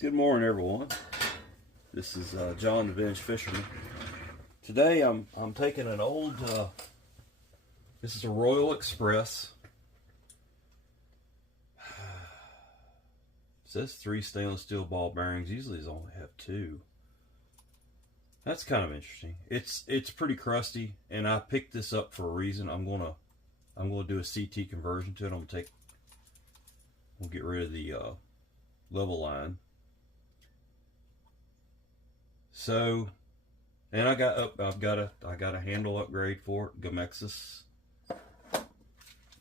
Good morning, everyone. This is John the Vintage Fisherman. Today I'm taking an old. This is a Royal Express. It says 3 stainless steel ball bearings. Usually they only have 2. That's kind of interesting. It's pretty crusty, and I picked this up for a reason. I'm gonna do a CT conversion to it. We'll get rid of the level line. So, and I got a handle upgrade for it, Gamexus.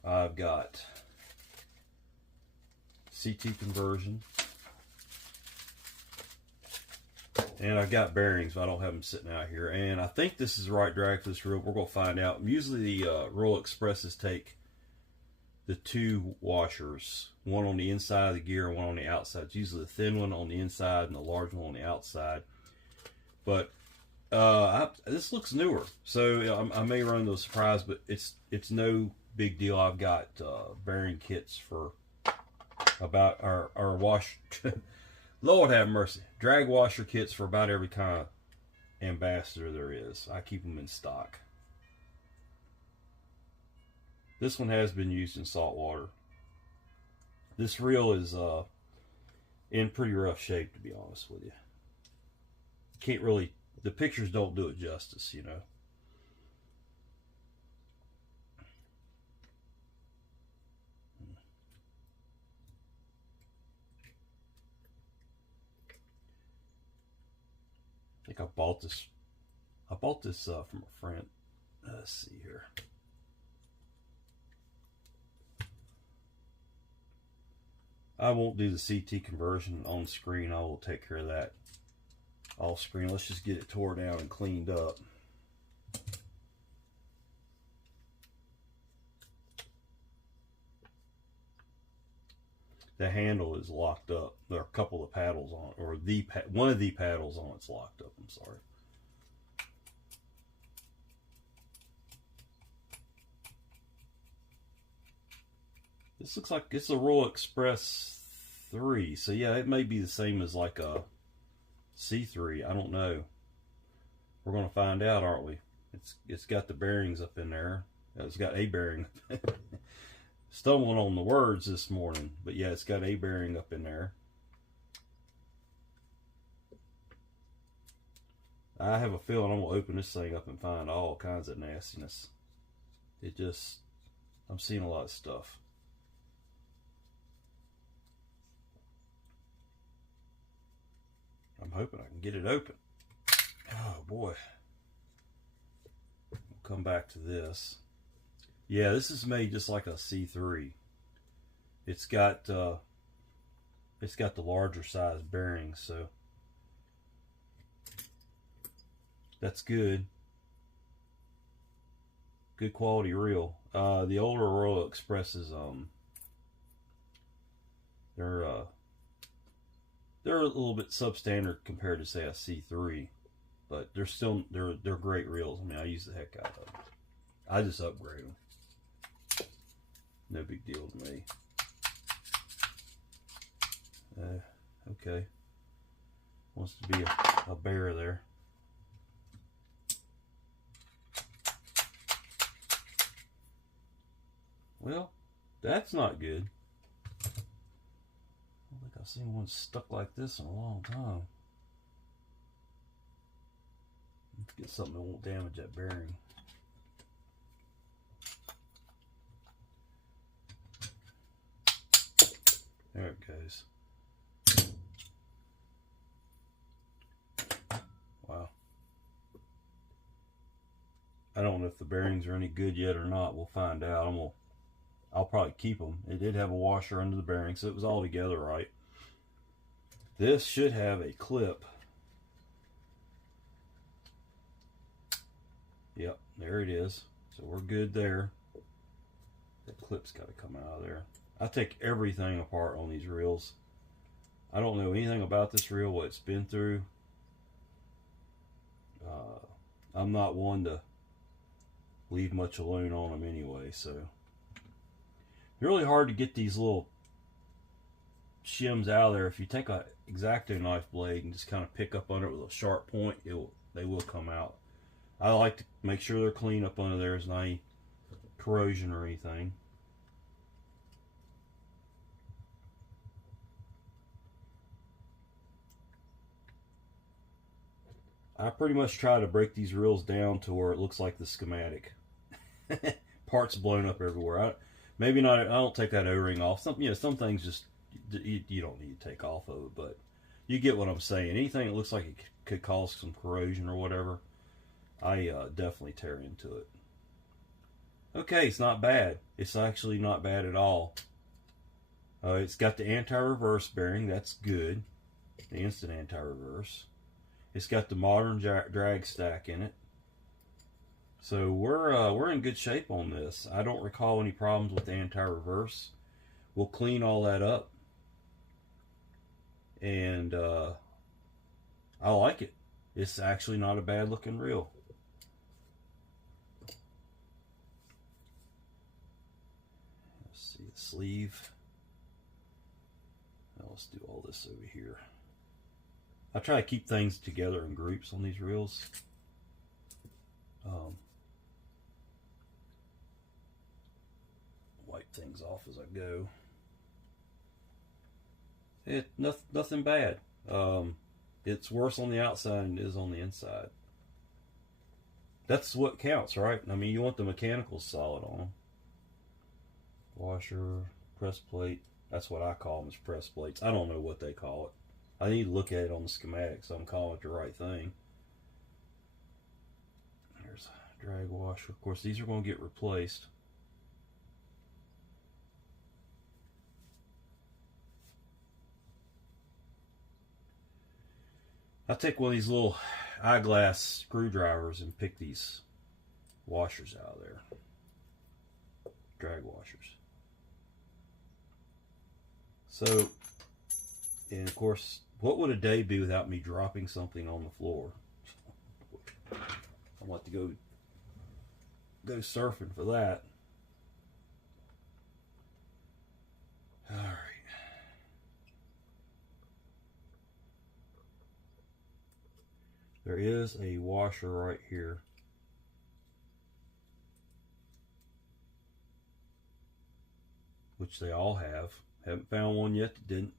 I've got CT conversion, and I've got bearings, but I don't have them sitting out here. And I think this is the right drag for this reel. We're gonna find out. Usually the Royal Expresses take the 2 washers, one on the inside of the gear and one on the outside. It's usually the thin one on the inside and the large one on the outside. But this looks newer, so I may run into a surprise, but it's no big deal. I've got bearing kits for about our wash. Lord have mercy, drag washer kits for about every kind of Ambassador there is. I keep them in stock. This one has been used in salt water. This reel is in pretty rough shape, to be honest with you. Can't really, the pictures don't do it justice, you know. I think I bought this from a friend. Let's see here. I won't do the CT conversion on screen. I will take care of that off screen. Let's just get it tore down and cleaned up. The handle is locked up. There are a couple of paddles on it, or one of the paddles on it's locked up. I'm sorry. This looks like it's a Royal Express 3, so yeah, it may be the same as like a C3. I don't know. We're gonna find out, aren't we? It's got the bearings up in there. It's got a bearing. Stumbling on the words this morning, but yeah, it's got a bearing up in there. I have a feeling I'm gonna open this thing up and find all kinds of nastiness. I'm seeing a lot of stuff. I'm hoping I can get it open. Oh boy. We'll come back to this. Yeah, this is made just like a C3. It's got the larger size bearings, so that's good. Good quality reel. The older Royal Expresses, they're a little bit substandard compared to, say, a C3, but they're great reels. I mean, I use the heck out of them. I just upgrade them. No big deal to me. Okay. Wants to be a bear there. Well, that's not good. I don't think I've seen one stuck like this in a long time. Let's get something that won't damage that bearing. There it goes. Wow. I don't know if the bearings are any good yet or not. We'll find out. I'll probably keep them. It did have a washer under the bearing, so it was all together right. This should have a clip. Yep, there it is. So we're good there. That clip's got to come out of there. I take everything apart on these reels. I don't know anything about this reel, what it's been through. I'm not one to leave much alone on them anyway, so. Really hard to get these little shims out of there, if you take a X-Acto knife blade and just kind of pick up under it with a sharp point, they will come out. I like to make sure they're clean up under there. There's not any corrosion or anything. I pretty much try to break these reels down to where it looks like the schematic. Parts blown up everywhere. Maybe not. I don't take that O-ring off. Some things just you don't need to take off of it, but you get what I'm saying. Anything that looks like it could cause some corrosion or whatever, I definitely tear into it. Okay, it's not bad. It's actually not bad at all. It's got the anti-reverse bearing. That's good. The instant anti-reverse. It's got the modern drag stack in it. So we're in good shape on this. I don't recall any problems with the anti-reverse. We'll clean all that up. And I like it. It's actually not a bad looking reel. Let's see the sleeve. Now let's do all this over here. I try to keep things together in groups on these reels. Wipe things off as I go. Nothing bad. It's worse on the outside than it is on the inside. That's what counts, right? I mean, you want the mechanicals solid on them. Washer, press plate. That's what I call them, is press plates. I don't know what they call it. I need to look at it on the schematic so I'm calling it the right thing. There's a drag washer. Of course, these are going to get replaced. I take one of these little eyeglass screwdrivers and pick these washers out of there. Drag washers. So, and of course, what would a day be without me dropping something on the floor? I'm about to go surfing for that. All right. There is a washer right here. Which they all have. Haven't found one yet that didn't.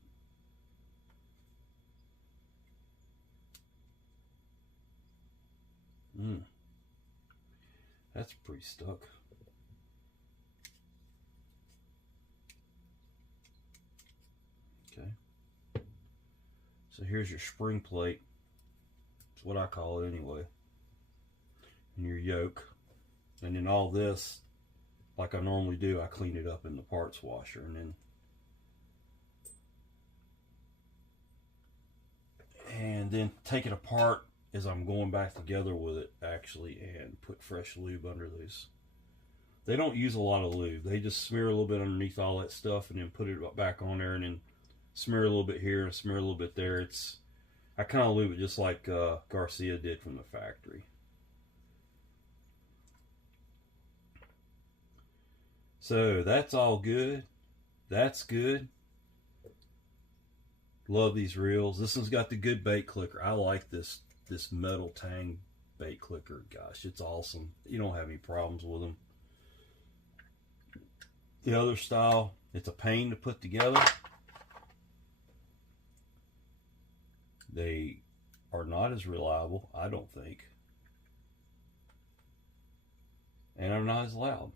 That's pretty stuck. Okay. So here's your spring plate. That's what I call it anyway. And your yoke. And then all this, like I normally do, I clean it up in the parts washer and then take it apart as I'm going back together with it, actually, and put fresh lube under those. They don't use a lot of lube. They just smear a little bit underneath all that stuff and then put it back on there and then smear a little bit here and smear a little bit there. I kind of lube it just like Garcia did from the factory. So that's all good. That's good. Love these reels. This one's got the good bait clicker. I like this metal tang bait clicker. Gosh, it's awesome. You don't have any problems with them. The other style, it's a pain to put together. They are not as reliable, I don't think. And are not as loud.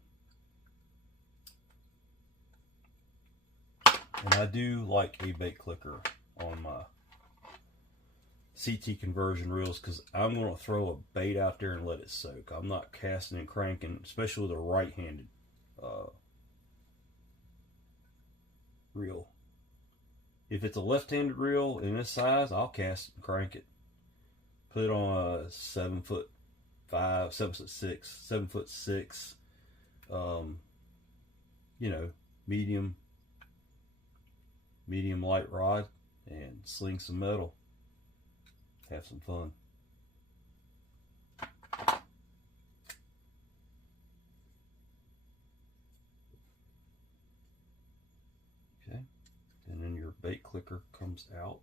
And I do like a bait clicker on my CT conversion reels because I'm going to throw a bait out there and let it soak. I'm not casting and cranking, especially with a right-handed reel. If it's a left-handed reel in this size, I'll cast and crank it. Put it on a 7'5", 7'6", 7'6", you know, medium light rod, and sling some metal. Have some fun. Okay, and then your bait clicker comes out.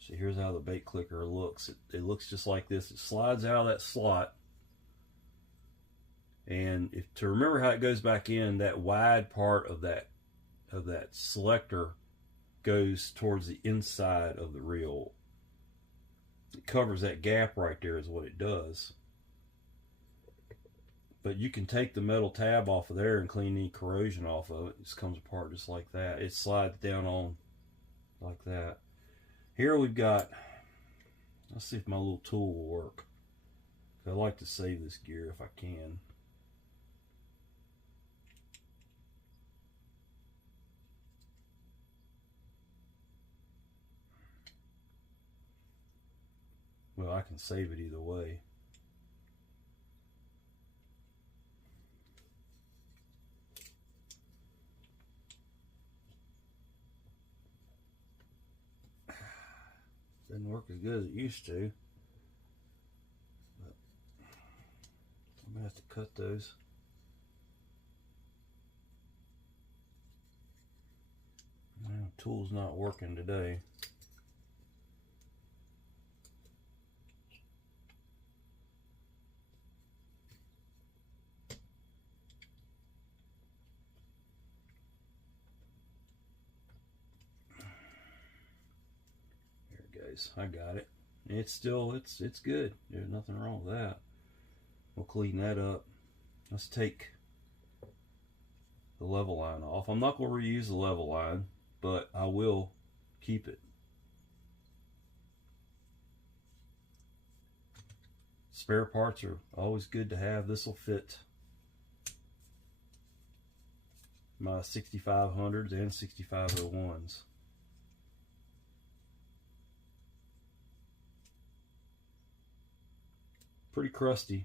So here's how the bait clicker looks. It looks just like this. It slides out of that slot. And to remember how it goes back in, that wide part of that selector goes towards the inside of the reel. It covers that gap right there is what it does. But you can take the metal tab off of there and clean any corrosion off of it. It just comes apart just like that. It slides down on like that. Here we've got, let's see if my little tool will work. I like to save this gear if I can. Well, I can save it either way. Doesn't work as good as it used to. But I'm gonna have to cut those. Well, tool's not working today. I got it. It's still, it's good. There's nothing wrong with that. We'll clean that up. Let's take the level line off. I'm not going to reuse the level line, but I will keep it. Spare parts are always good to have. This will fit my 6500s and 6501s. Pretty crusty,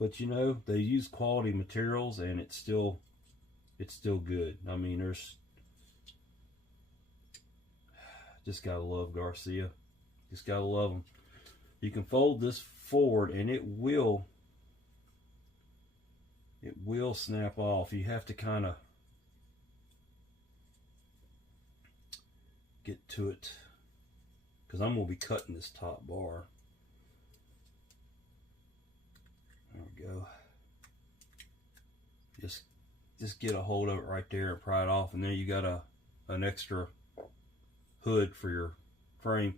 but you know, they use quality materials and it's still good. I mean, just gotta love Garcia. Just gotta love them. You can fold this forward and it will snap off. You have to kind of get to it because I'm gonna be cutting this top bar. There we go. Just get a hold of it right there and pry it off, and then you got an extra hood for your frame.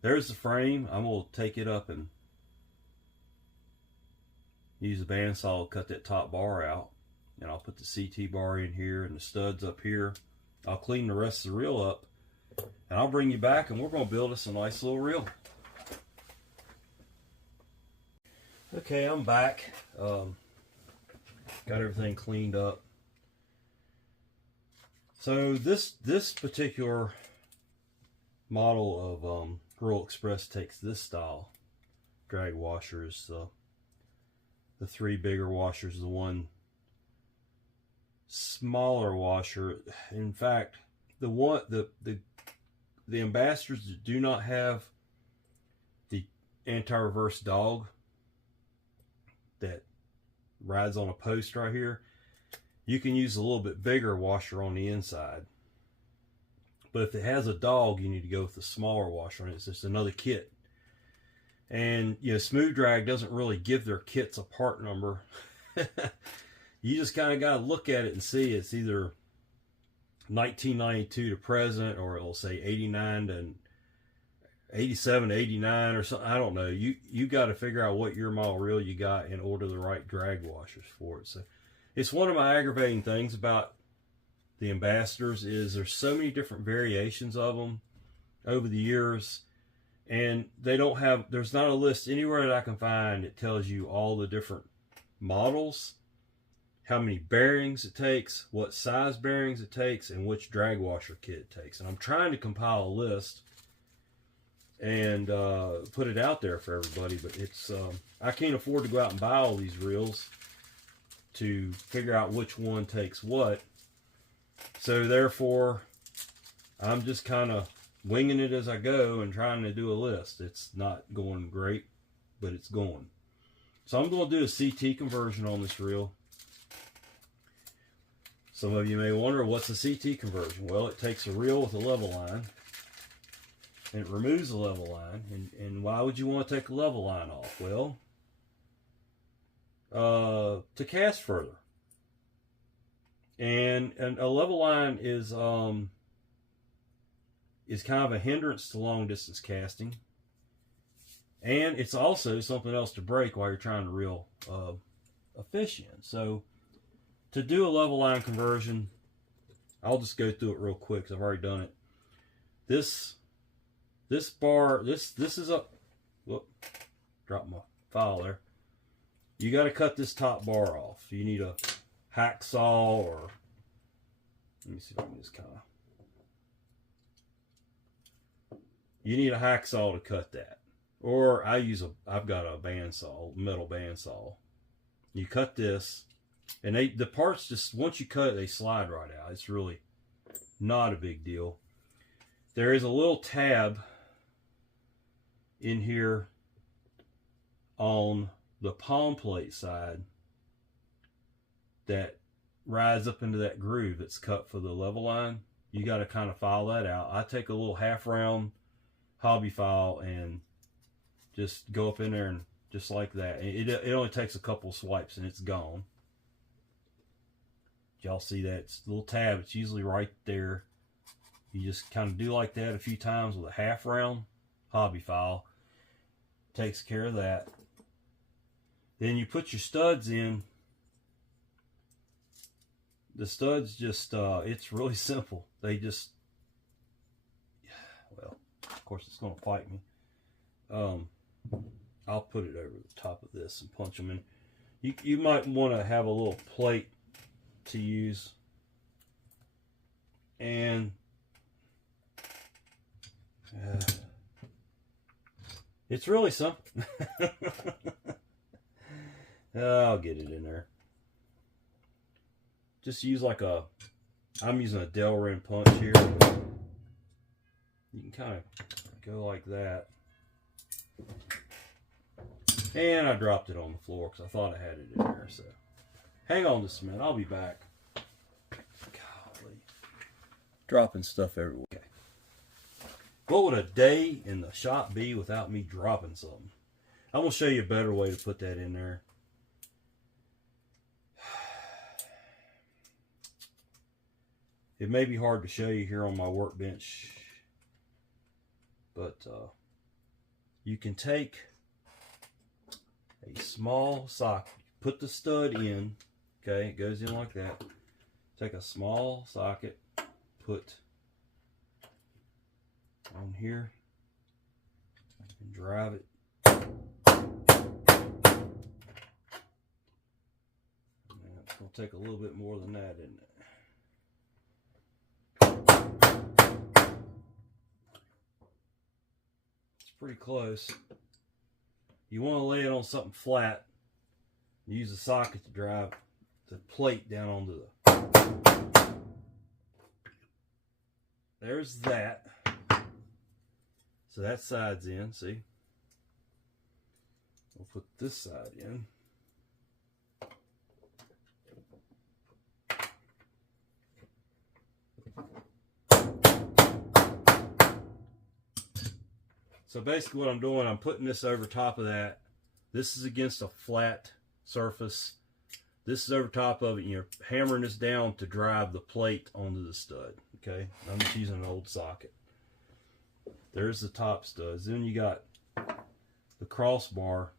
There's the frame. I'm gonna take it up and use the bandsaw to cut that top bar out, and I'll put the CT bar in here and the studs up here. I'll clean the rest of the reel up, and I'll bring you back, and we're gonna build us a nice little reel. Okay, I'm back. Got everything cleaned up. So this particular model of Royal Express takes this style drag washers. The three bigger washers, the one smaller washer. In fact, the Ambassadors do not have the anti-reverse dog that rides on a post right here. You can use a little bit bigger washer on the inside, but if it has a dog, you need to go with the smaller washer, and it's just another kit. And you know, Smooth Drag doesn't really give their kits a part number. You just kind of got to look at it and see it's either 1992 to present, or it'll say 89 to 87 to 89 or something. I don't know. You got to figure out what your model reel you got and order the right drag washers for it. So it's one of my aggravating things about the Ambassadors is there's so many different variations of them over the years, and there's not a list anywhere that I can find that tells you all the different models, how many bearings it takes, what size bearings it takes, and which drag washer kit it takes. And I'm trying to compile a list and put it out there for everybody, but it's I can't afford to go out and buy all these reels to figure out which one takes what. So therefore, I'm just kind of winging it as I go and trying to do a list. It's not going great, but it's going. So I'm going to do a CT conversion on this reel. Some of you may wonder, what's a CT conversion? Well, it takes a reel with a level line and it removes the level line. And why would you want to take a level line off? Well, to cast further. And a level line is kind of a hindrance to long distance casting. And it's also something else to break while you're trying to reel a fish in. So to do a level line conversion, I'll just go through it real quick because I've already done it. This bar, this is a, whoop, dropped my file there. You got to cut this top bar off. You need a hacksaw, or let me see if I can just kind of, you need a hacksaw to cut that. Or I've got a bandsaw, metal bandsaw. You cut this, and the parts just, once you cut it, they slide right out. It's really not a big deal. There is a little tab in here on the palm plate side that rides up into that groove that's cut for the level line. You got to kind of file that out. I take a little half round hobby file and just go up in there and just like that. It only takes a couple swipes and it's gone. Y'all see that? It's a little tab. It's usually right there. You just kind of do like that a few times with a half round hobby file. Takes care of that. Then you put your studs in. The studs just, it's really simple. They just, well, of course it's going to fight me. I'll put it over the top of this and punch them in. You might want to have a little plate to use. And it's really simple. I'll get it in there. Just use like I'm using a Delrin punch here. You can kind of go like that. And I dropped it on the floor because I thought I had it in there. So hang on just a minute. I'll be back. Golly. Dropping stuff everywhere. Okay. What would a day in the shop be without me dropping something? I'm going to show you a better way to put that in there. It may be hard to show you here on my workbench, but you can take a small socket, put the stud in, okay, it goes in like that. Take a small socket, put on here, and drive it. And it's going to take a little bit more than that, isn't it? Pretty close. You want to lay it on something flat. Use the socket to drive the plate down onto the. There's that. So that side's in, see? We'll put this side in. So basically what I'm doing, I'm putting this over top of that. This is against a flat surface. This is over top of it, and you're hammering this down to drive the plate onto the stud. Okay, I'm just using an old socket. There's the top studs. Then you got the crossbar.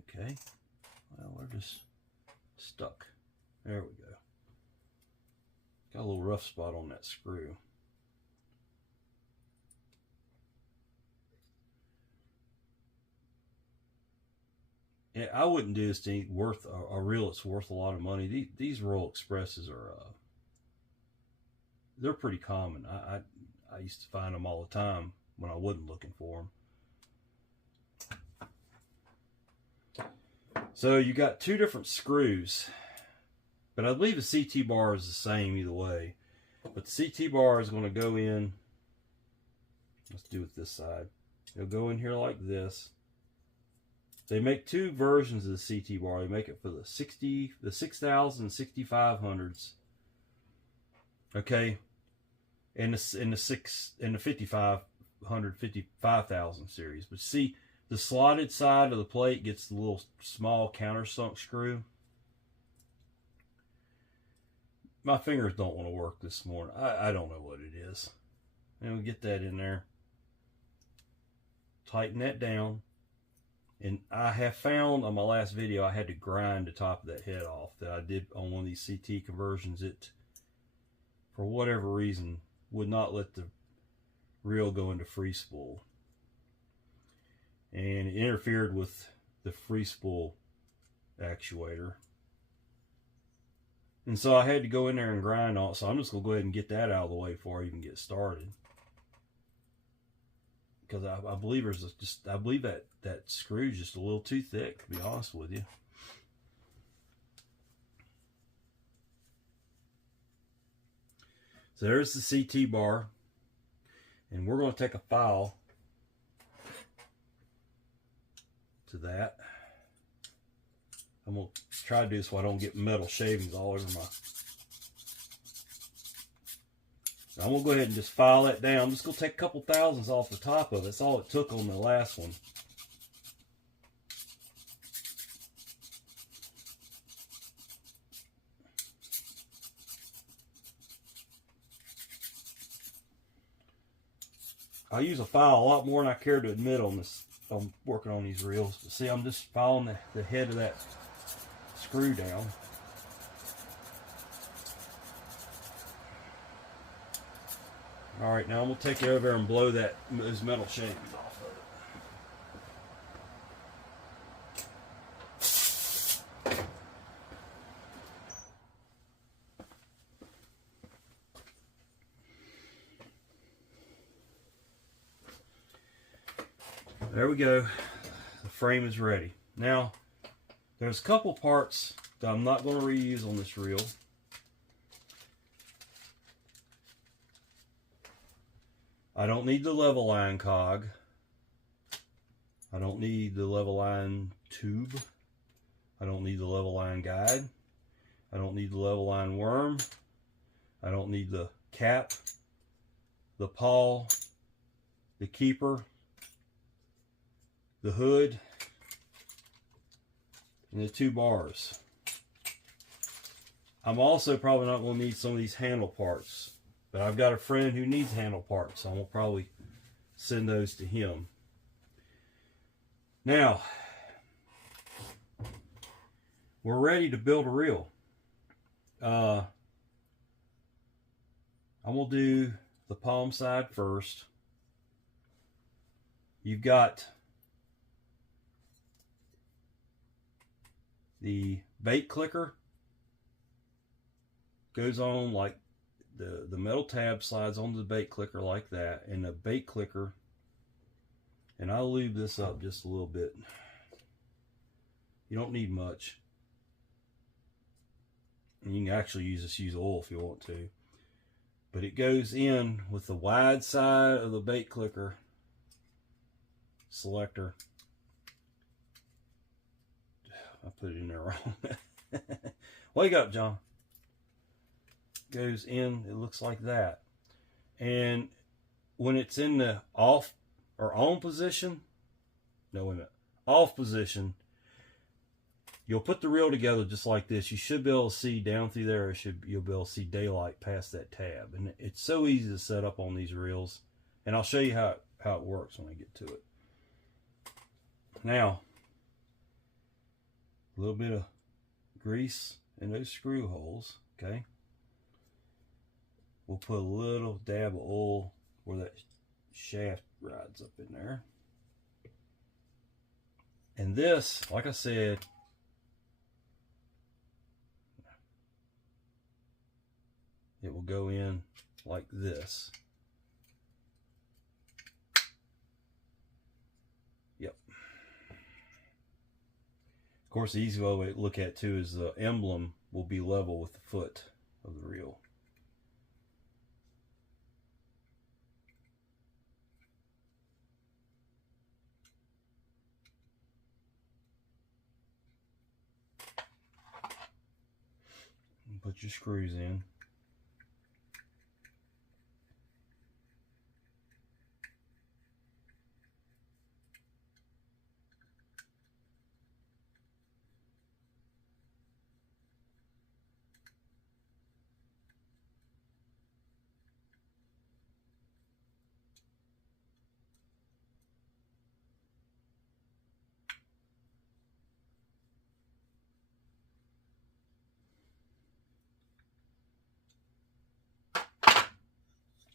Okay, well, we're just stuck. There we go. Got a little rough spot on that screw. Yeah, I wouldn't do this to worth a reel that's worth a lot of money. These Royal Expresses are they're pretty common. I used to find them all the time when I wasn't looking for them. So you got two different screws. But I believe the CT bar is the same either way. But the CT bar is going to go in. Let's do it this side. It'll go in here like this. They make two versions of the CT bar. They make it for the 6000, 6500s. Okay, and the 5500, 55,000 series. But see, the slotted side of the plate gets the little small countersunk screw. My fingers don't want to work this morning. I don't know what it is. And we get that in there. Tighten that down. And I have found on my last video, I had to grind the top of that head off that I did on one of these CT conversions. It, for whatever reason, would not let the reel go into free spool. And it interfered with the free spool actuator. And so I had to go in there and grind on it. So I'm just going to go ahead and get that out of the way before I even get started. Because I believe I believe that screw's just a little too thick, to be honest with you. So there's the CT bar. And we're going to take a file to that. I'm going to try to do this so I don't get metal shavings all over my... I'm going to go ahead and just file that down. I'm just going to take a couple thousandths off the top of it. That's all it took on the last one. I use a file a lot more than I care to admit on this. I'm working on these reels. But see, I'm just filing the head of that screw down. All right, now I'm going to take it over and blow those metal shavings off of it. There we go. The frame is ready. Now, there's a couple parts that I'm not going to reuse on this reel. I don't need the level line cog. I don't need the level line tube. I don't need the level line guide. I don't need the level line worm. I don't need the cap, the pawl, the keeper, the hood, and the two bars. I'm also probably not going to need some of these handle parts. But I've got a friend who needs handle parts, so I'm going to probably send those to him. Now, we're ready to build a reel. I'm going to do the palm side first. You've got the bait clicker. Goes on like the metal tab slides onto the bait clicker like that, and the bait clicker, and I'll lube this up just a little bit. You don't need much, and you can actually use oil if you want to, but it goes in with the wide side of the bait clicker selector. I put it in there wrong. Wake up, John. Goes in, it looks like that. And when it's in the off or on position, no, wait a minute, off position, you'll put the reel together just like this. You should be able to see down through there. You'll be able to see daylight past that tab. And it's so easy to set up on these reels. And I'll show you how it works when I get to it. Now, a little bit of grease in those screw holes, okay? We'll put a little dab of oil where that shaft rides up in there. And this, like I said, it will go in like this. Yep. Of course, the easy way to look at it too is the emblem will be level with the foot of the reel. put your screws in.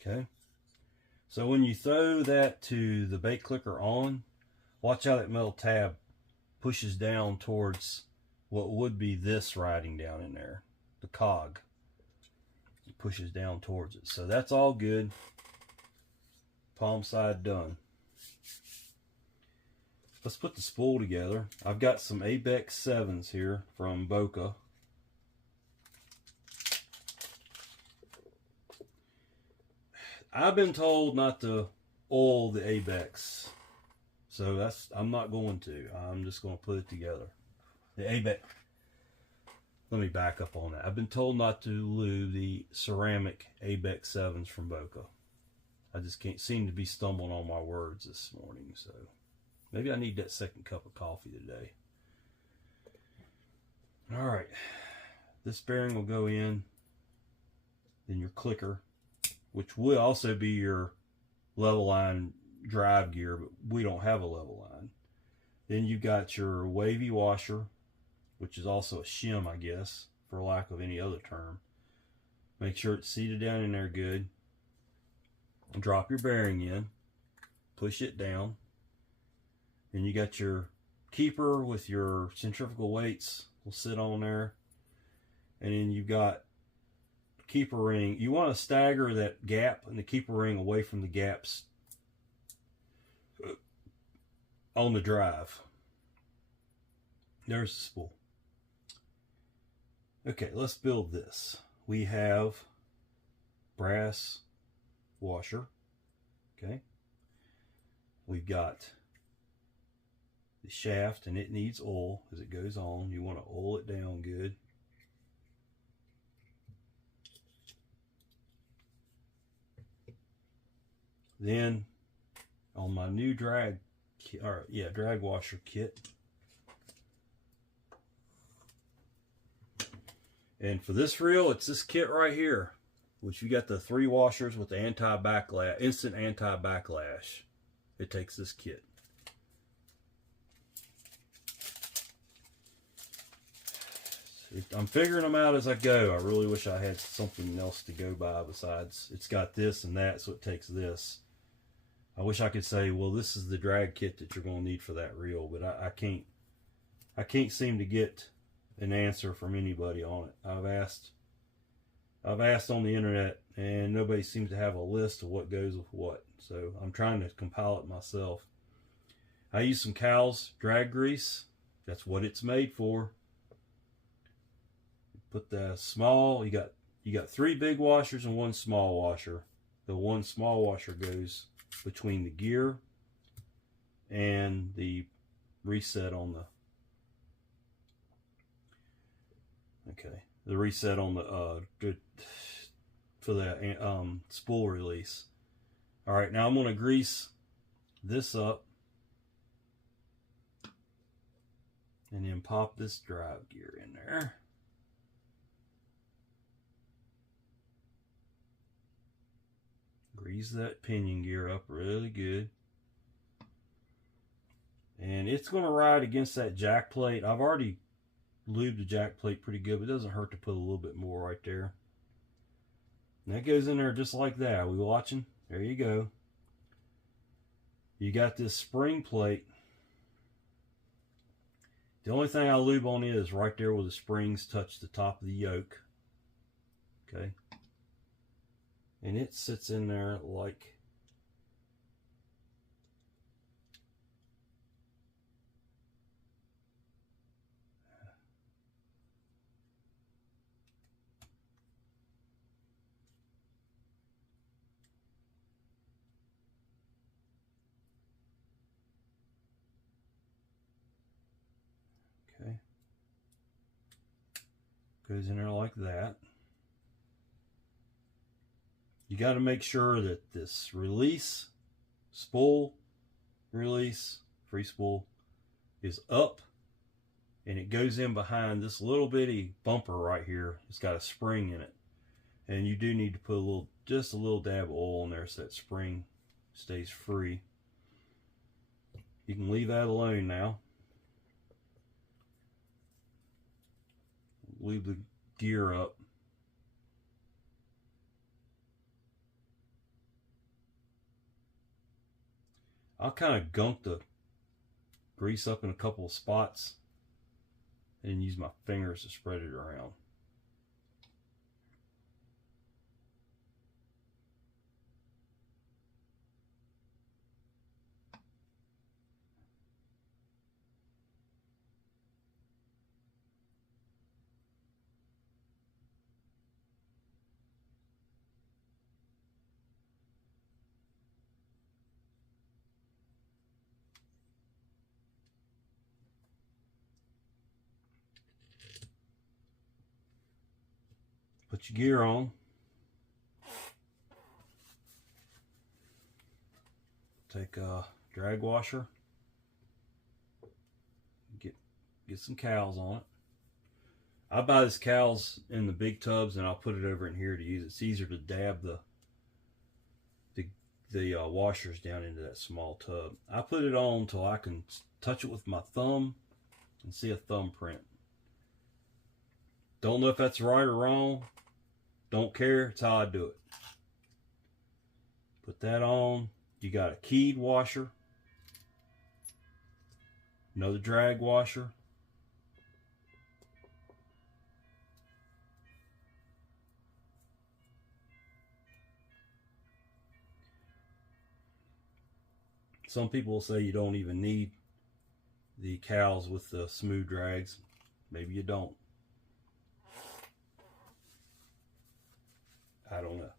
Okay, so when you throw that to the bait clicker on, watch how that metal tab pushes down towards what would be this riding down in there, the cog. It pushes down towards it. So that's all good. Palm side done. Let's put the spool together. I've got some Abex 7s here from Boca. I've been told not to oil the Abex, so I'm not going to. I'm just going to put it together. The Abex. Let me back up on that. I've been told not to lube the ceramic Abex 7s from Boca. I just can't seem to be stumbling on my words this morning, so maybe I need that second cup of coffee today. All right, this bearing will go in, then your clicker, which will also be your level line drive gear, but we don't have a level line. Then you've got your wavy washer, which is also a shim, I guess, for lack of any other term. Make sure it's seated down in there good. Drop your bearing in, push it down. Then you got your keeper with your centrifugal weights will sit on there. And then you've got keeper ring. You want to stagger that gap in the keeper ring away from the gaps on the drive. There's the spool. Okay, let's build this. We have brass washer. Okay. We've got the shaft, and it needs oil as it goes on. You want to oil it down good. Then on my new drag washer kit, and for this reel, it's this kit right here, which you got the 3 washers with the anti-backlash, instant anti-backlash. It takes this kit. I'm figuring them out as I go. I really wish I had something else to go by besides it's got this and that, so it takes this. I wish I could say, well, this is the drag kit that you're going to need for that reel, but I can't seem to get an answer from anybody on it. I've asked on the internet, and nobody seems to have a list of what goes with what. So I'm trying to compile it myself. I use some Cow's drag grease. That's what it's made for. Put the small. You got 3 big washers and 1 small washer. The 1 small washer goes between the gear and the reset on the reset on the for the spool release. All right, now I'm going to grease this up and then pop this drive gear in there. Grease that pinion gear up really good. And it's going to ride against that jack plate. I've already lubed the jack plate pretty good, but it doesn't hurt to put a little bit more right there. And that goes in there just like that. Are we watching? There you go. You got this spring plate. The only thing I lube on is right there where the springs touch the top of the yoke. Okay. And it sits in there like Goes in there like that. You got to make sure that this release, spool, release, free spool, is up, and it goes in behind this little bitty bumper right here. It's got a spring in it, and you do need to put just a little dab of oil in there so that spring stays free. You can leave that alone now. Leave the gear up. I'll kind of gunk the grease up in a couple of spots and use my fingers to spread it around. Put your gear on. Take a drag washer. Get some cowls on it. I buy these cowls in the big tubs, and I'll put it over in here to use it. It's easier to dab the washers down into that small tub. I put it on until I can touch it with my thumb and see a thumbprint. Don't know if that's right or wrong. Don't care. It's how I do it. Put that on. You got a keyed washer. Another drag washer. Some people will say you don't even need the cowls with the smooth drags. Maybe you don't. I don't know.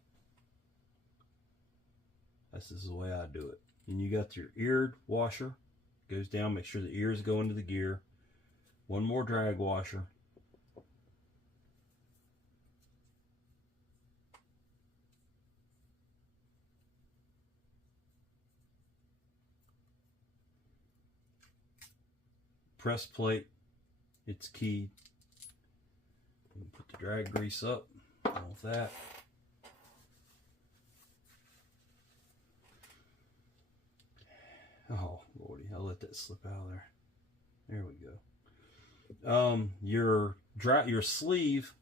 This is the way I do it. And you got your eared washer. Goes down, make sure the ears go into the gear. One more drag washer. Press plate, it's keyed. Put the drag grease up. With that. Oh lordy, I'll let that slip out of there. There we go. Your sleeve,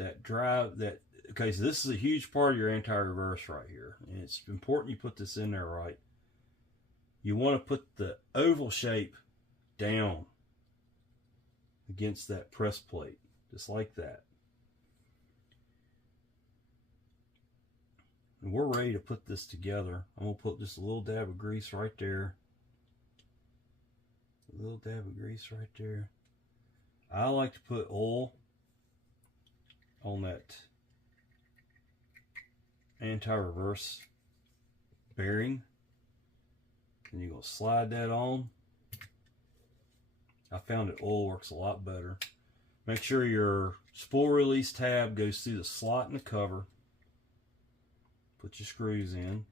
okay, so this is a huge part of your anti-reverse right here, and it's important you put this in there right. You want to put the oval shape down against that press plate, just like that. And we're ready to put this together. I'm going to put just a little dab of grease right there. A little dab of grease right there. I like to put oil on that anti-reverse bearing. And you're going to slide that on. I found that oil works a lot better. Make sure your spool release tab goes through the slot in the cover. Put your screws in.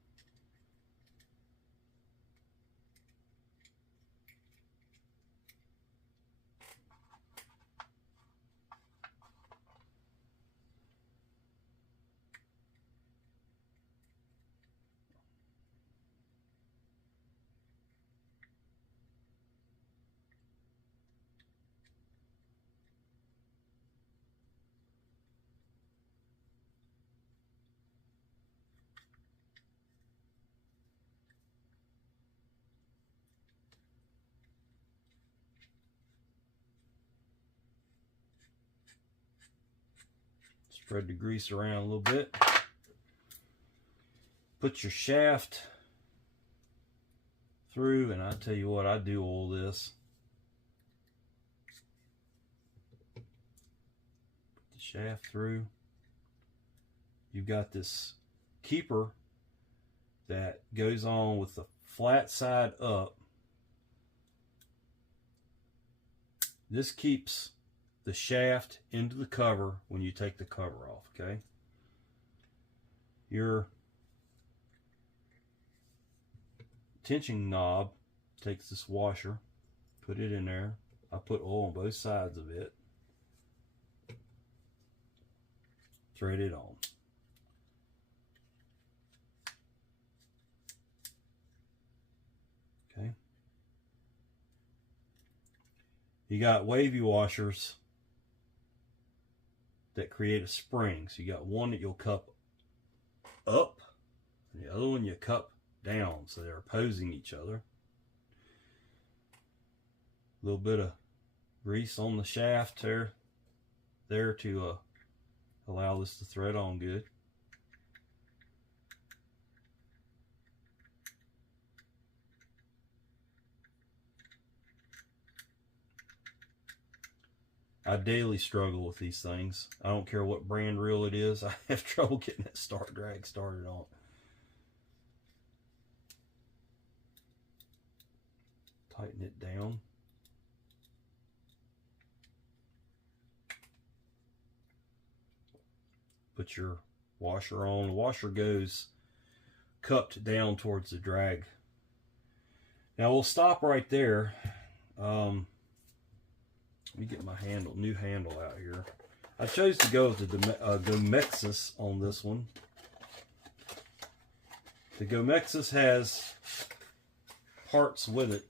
Spread the grease around a little bit. Put your shaft through, and I tell you what, I do all this. Put the shaft through. You've got this keeper that goes on with the flat side up. This keeps the shaft into the cover when you take the cover off, okay? Your tension knob takes this washer, put it in there. I put oil on both sides of it. Thread it on. Okay. You got wavy washers that create a spring. So you got one that you'll cup up, and the other one you cup down. So they're opposing each other. A little bit of grease on the shaft there to allow this to thread on good. I daily struggle with these things. I don't care what brand reel it is. I have trouble getting that start drag started on. Tighten it down. Put your washer on. The washer goes cupped down towards the drag. Now we'll stop right there. Let me get my new handle out here. I chose to go with the Gomexus on this one. The Gomexus has parts with it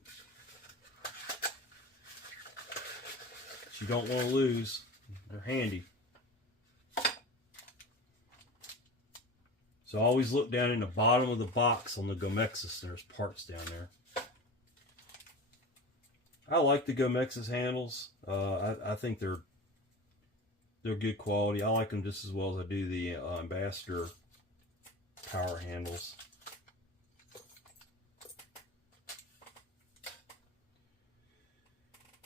that you don't want to lose. They're handy. So always look down in the bottom of the box on the Gomexus. There's parts down there. I like the Gomexus handles. I think they're good quality. I like them just as well as I do the Ambassadeur power handles.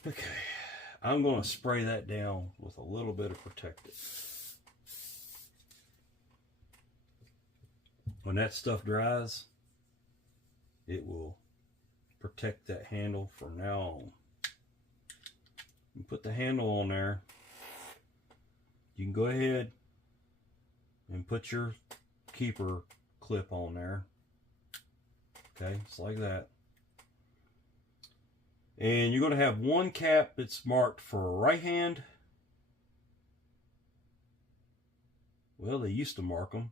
Okay, I'm going to spray that down with a little bit of protectant. When that stuff dries, it will protect that handle from now on. You put the handle on there. You can go ahead and put your keeper clip on there. Okay, it's like that. And you're going to have one cap that's marked for right hand. Well, they used to mark them.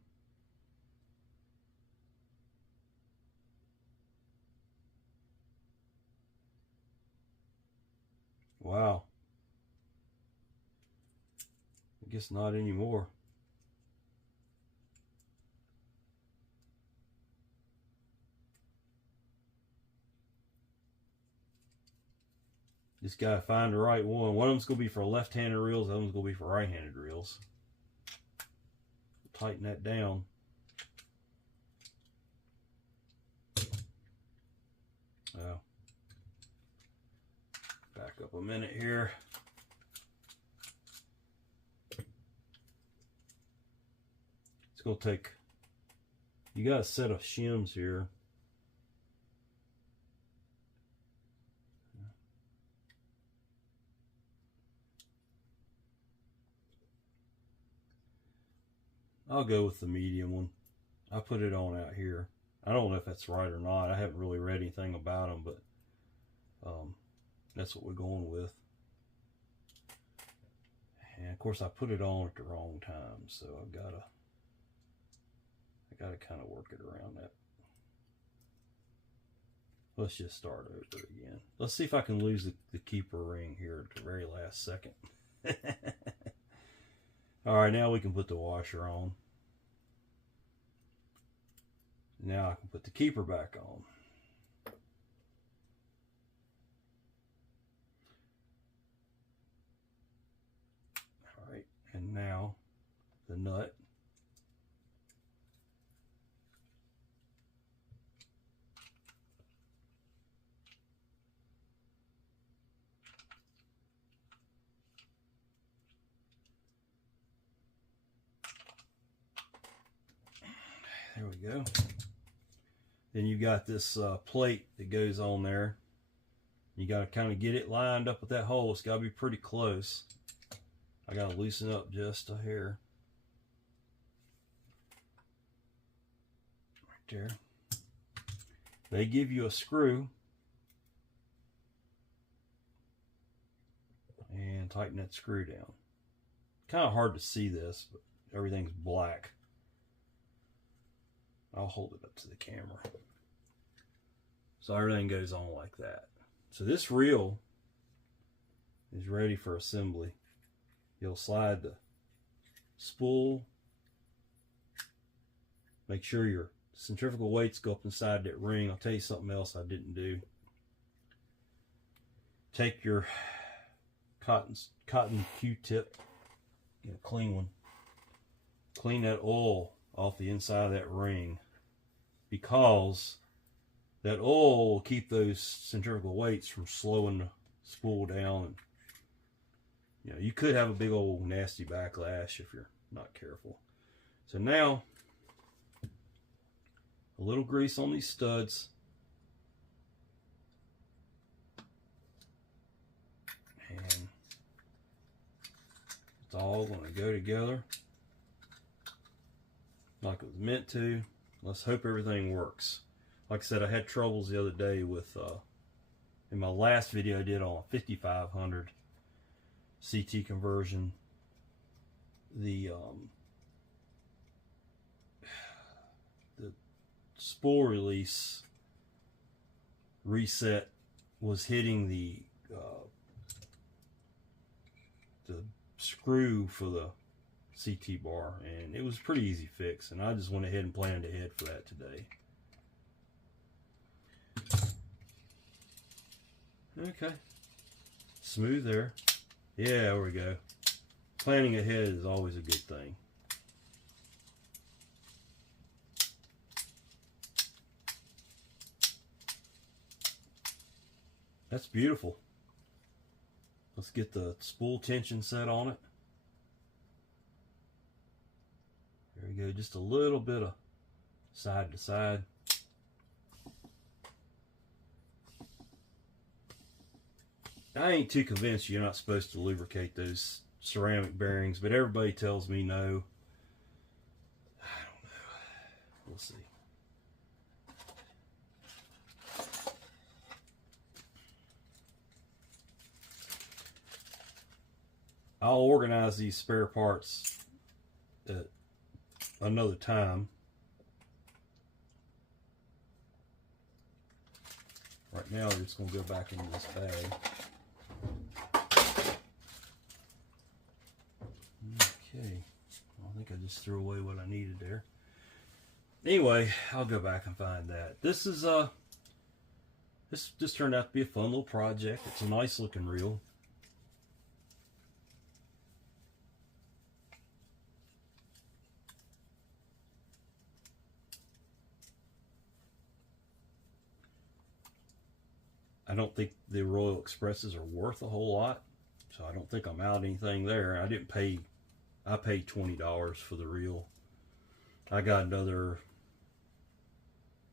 Wow. I guess not anymore. Just gotta find the right one. One of them's gonna be for left-handed reels, the other one's gonna be for right-handed reels. Tighten that down. Oh. Back up a minute here. It's gonna take, you got a set of shims here. I'll go with the medium one. I put it on out here. I don't know if that's right or not. I haven't really read anything about them, but that's what we're going with. And of course I put it on at the wrong time, so I gotta kind of work it around that. Let's just start over again. Let's see if I can lose the keeper ring here at the very last second. Alright, now we can put the washer on. Now I can put the keeper back on. Alright, and now the nut. There we go. Then you got this plate that goes on there. You got to kind of get it lined up with that hole. It's got to be pretty close. I gotta loosen up just a hair. Right there. They give you a screw and tighten that screw down. Kind of hard to see this, but everything's black. I'll hold it up to the camera. So everything goes on like that. So this reel is ready for assembly. You'll slide the spool. Make sure your centrifugal weights go up inside that ring. I'll tell you something else I didn't do. Take your cotton Q-tip, get a clean one. Clean that oil off the inside of that ring, because that oil will keep those centrifugal weights from slowing the spool down. And, you know, you could have a big old nasty backlash if you're not careful. So now, a little grease on these studs. And it's all going to go together like it was meant to. Let's hope everything works. Like I said, I had troubles the other day with, in my last video I did on a 5500 CT conversion, the spool release reset was hitting the screw for the CT bar, and it was a pretty easy fix, and I just went ahead and planned ahead for that today. Okay, smooth there. Yeah, there we go. Planning ahead is always a good thing. That's beautiful. Let's get the spool tension set on it. There we go, just a little bit of side to side. I ain't too convinced you're not supposed to lubricate those ceramic bearings, but everybody tells me no. I don't know. We'll see. I'll organize these spare parts at another time. Right now, we're just going to go back into this bag. Okay. I think I just threw away what I needed there. Anyway, I'll go back and find that. This is this just turned out to be a fun little project. It's a nice looking reel. I don't think the Royal Expresses are worth a whole lot, so I don't think I'm out anything there. I didn't pay, I paid $20 for the reel. I got another,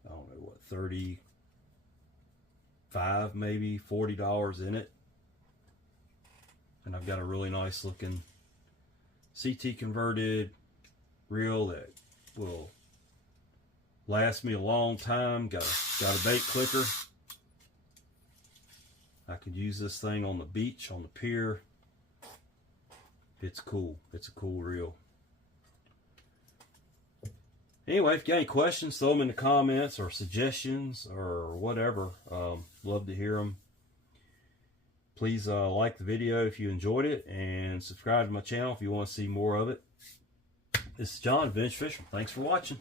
I don't know what, 35, maybe $40 in it. And I've got a really nice looking CT converted reel that will last me a long time. Got a bait clicker. I could use this thing on the beach, on the pier. It's cool. It's a cool reel. Anyway, if you got any questions, throw them in the comments or suggestions or whatever. Love to hear them. Please like the video if you enjoyed it, and subscribe to my channel if you want to see more of it. This is John, Vintage Fisherman. Thanks for watching.